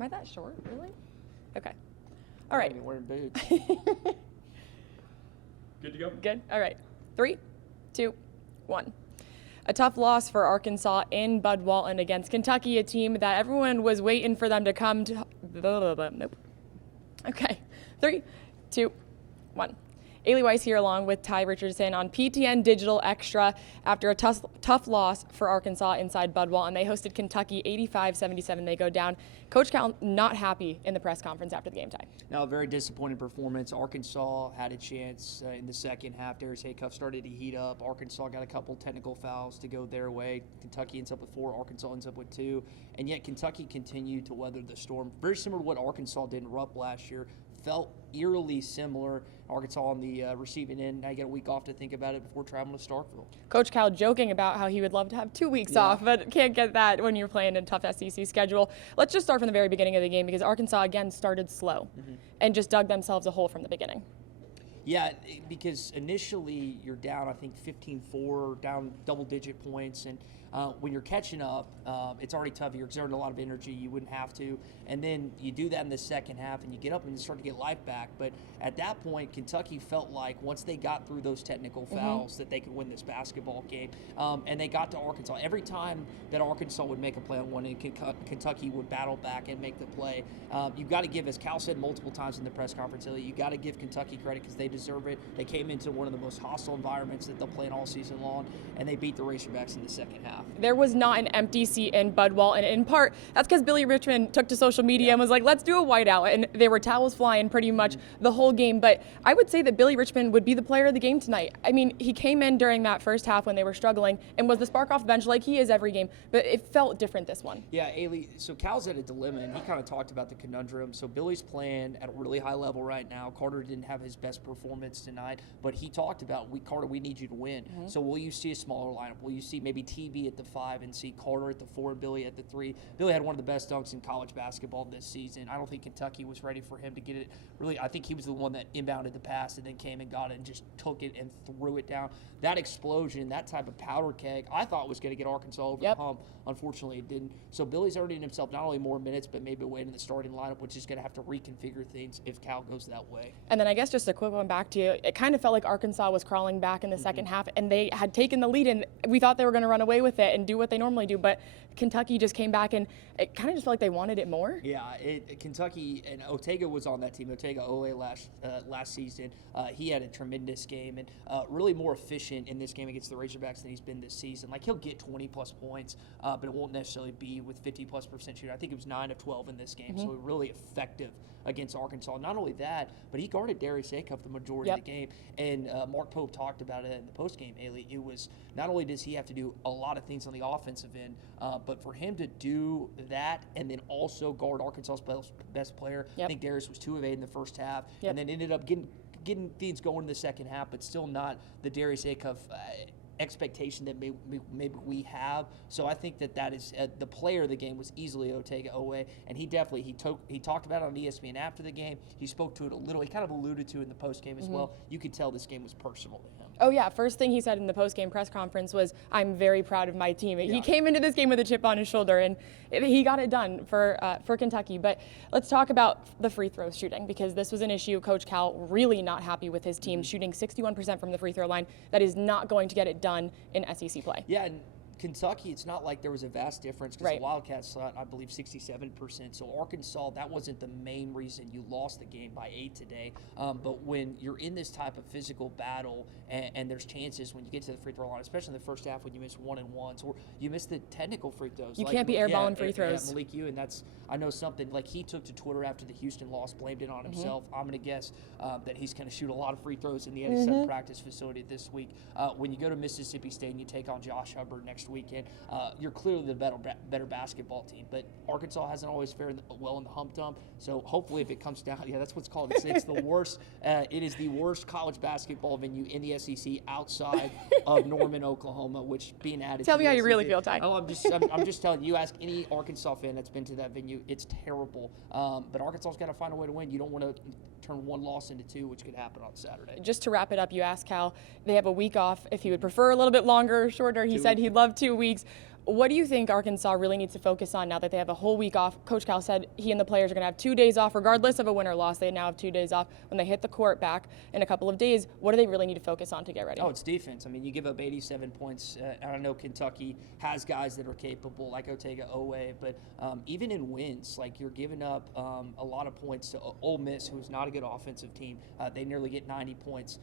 Am I that short, really? Okay. All right. You're wearing boots. Good to go? Good. All right. 3, 2, 1. A tough loss for Arkansas in Bud Walton against Kentucky, a team that everyone was waiting for them to come to. Nope. Okay. 3, 2, 1. Ailey Weiss here along with Ty Richardson on PTN Digital Extra after a tough loss for Arkansas inside Bud Walton. They hosted Kentucky 85-77. They go down. Coach Cal not happy in the press conference after the game, Ty. Now, a very disappointing performance. Arkansas had a chance in the second half. Darius Haycuff started to heat up. Arkansas got a couple technical fouls to go their way. Kentucky ends up with 4. Arkansas ends up with 2. And yet Kentucky continued to weather the storm. Very similar to what Arkansas did in Rupp last year. Felt eerily similar. Arkansas on the receiving end. Now you get a week off to think about it before traveling to Starkville. Coach Cal joking about how he would love to have 2 weeks off, but can't get that when you're playing a tough SEC schedule. Let's just start from the very beginning of the game because Arkansas, again, started slow and just dug themselves a hole from the beginning. Yeah, because initially you're down, I think, 15-4, down double-digit points. And when you're catching up, it's already tough. You're exerting a lot of energy. You wouldn't have to. And then you do that in the second half, and you get up and you start to get life back. But at that point, Kentucky felt like once they got through those technical fouls that they could win this basketball game. And they got to Arkansas. Every time that Arkansas would make a play on one end, Kentucky would battle back and make the play. You've got to give, as Cal said multiple times in the press conference, you got to give Kentucky credit because they deserve it. They came into one of the most hostile environments that they'll play in all season long, and they beat the Razorbacks in the second half. There was not an empty seat in Bud Walton. In part, that's because Billy Richmond took to social media and was like, let's do a whiteout. And there were towels flying pretty much the whole game. But I would say that Billy Richmond would be the player of the game tonight. I mean, he came in during that first half when they were struggling and was the spark off the bench like he is every game. But it felt different this one. Yeah, Ailey, so Cal's at a dilemma, and he kind of talked about the conundrum. So Billy's playing at a really high level right now. Carter didn't have his best performance tonight, but he talked about, Carter, we need you to win. So will you see a smaller lineup? Will you see maybe TB at the 5 and see Carter at the 4 and Billy at the 3? Billy had one of the best dunks in college basketball this season. I don't think Kentucky was ready for him to get it. Really, I think he was the one that inbounded the pass and then came and got it and just took it and threw it down. That explosion, that type of powder keg, I thought was going to get Arkansas over the hump. Unfortunately, it didn't. So Billy's earning himself not only more minutes, but maybe a way in the starting lineup, which is going to have to reconfigure things if Cal goes that way. And then I guess just a quick one back to you. It kind of felt like Arkansas was crawling back in the second half, and they had taken the lead, and we thought they were going to run away with it and do what they normally do. But Kentucky just came back, and it kind of just felt like they wanted it more. Yeah, Kentucky, and Ortega was on that team. Ortega Ole last season. He had a tremendous game and really more efficient in this game against the Razorbacks than he's been this season. Like, he'll get 20-plus points, but it won't necessarily be with 50+% shooting. I think it was 9 of 12 in this game, so really effective against Arkansas. Not only that, but he guarded Darius Haycuff the majority of the game. And Mark Pope talked about it in the postgame, Ailey. It was not only does he have to do a lot of things on the offensive end, but for him to do that and then also guard Arkansas's best player. I think Darius was 2 of 8 in the first half, and then ended up getting things going in the second half, but still not the Darius Haycuff expectation that maybe we have. So I think that is the player of the game was easily Ortega Owe, and he talked about it on ESPN after the game. He spoke to it a little. He kind of alluded to it in the post game as well. You could tell this game was personal to him. Oh, yeah. First thing he said in the post-game press conference was, I'm very proud of my team. He came into this game with a chip on his shoulder, and he got it done for Kentucky. But let's talk about the free throw shooting, because this was an issue. Coach Cal really not happy with his team shooting 61% from the free throw line. That is not going to get it done in SEC play. Yeah, and Kentucky, it's not like there was a vast difference because the Wildcats shot, I believe, 67%. So Arkansas, that wasn't the main reason you lost the game by 8 today. But when you're in this type of physical battle and there's chances when you get to the free throw line, especially in the first half when you miss 1-and-1s or you miss the technical free throws. You can't be airballing free throws. Yeah, Malik Ewan, I know something, like he took to Twitter after the Houston loss, blamed it on himself. I'm going to guess that he's going to shoot a lot of free throws in the Eddie Sutton practice facility this week. When you go to Mississippi State and you take on Josh Hubbard next weekend, you're clearly the better basketball team. But Arkansas hasn't always fared well in the hump dump. So hopefully, if it comes down, that's what's called. It's the worst. It is the worst college basketball venue in the SEC outside of Norman, Oklahoma, which being added. Tell me how you really feel, Ty. Oh, I'm just telling you. Ask any Arkansas fan that's been to that venue. It's terrible. But Arkansas's got to find a way to win. You don't want to turn one loss into 2, which could happen on Saturday. Just to wrap it up, you asked Cal, they have a week off. If he would prefer a little bit longer or shorter, he said he'd love 2 weeks. What do you think Arkansas really needs to focus on now that they have a whole week off? Coach Cal said he and the players are going to have 2 days off, regardless of a win or loss. They now have 2 days off. When they hit the court back in a couple of days, what do they really need to focus on to get ready? Oh, it's defense. I mean, you give up 87 points. I know Kentucky has guys that are capable, like Otega, Owe, but even in wins, like you're giving up a lot of points to Ole Miss, who's not a good offensive team. They nearly get 90 points,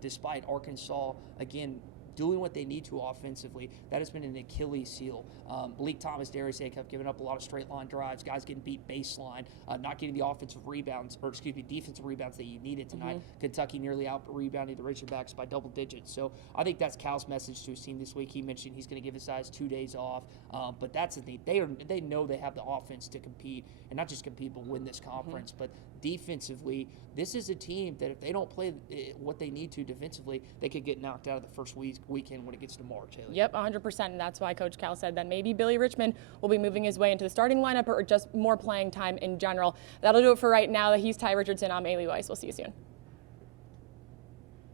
despite Arkansas, again, doing what they need to offensively. That has been an Achilles heel. Malik Thomas, Darius Acuff giving up a lot of straight line drives, guys getting beat baseline, not getting the offensive rebounds, or excuse me, defensive rebounds that you needed tonight. Kentucky nearly out rebounding the Razorbacks by double digits. So I think that's Cal's message to his team this week. He mentioned he's going to give his guys 2 days off, but that's the thing. They know they have the offense to compete, and not just compete, but win this conference. But defensively, this is a team that if they don't play what they need to defensively, they could get knocked out of the first weekend when it gets to March. Haley. Yep, 100%, and that's why Coach Cal said that maybe Billy Richmond will be moving his way into the starting lineup or just more playing time in general. That'll do it for right now. He's Ty Richardson. I'm Ailey Weiss. We'll see you soon.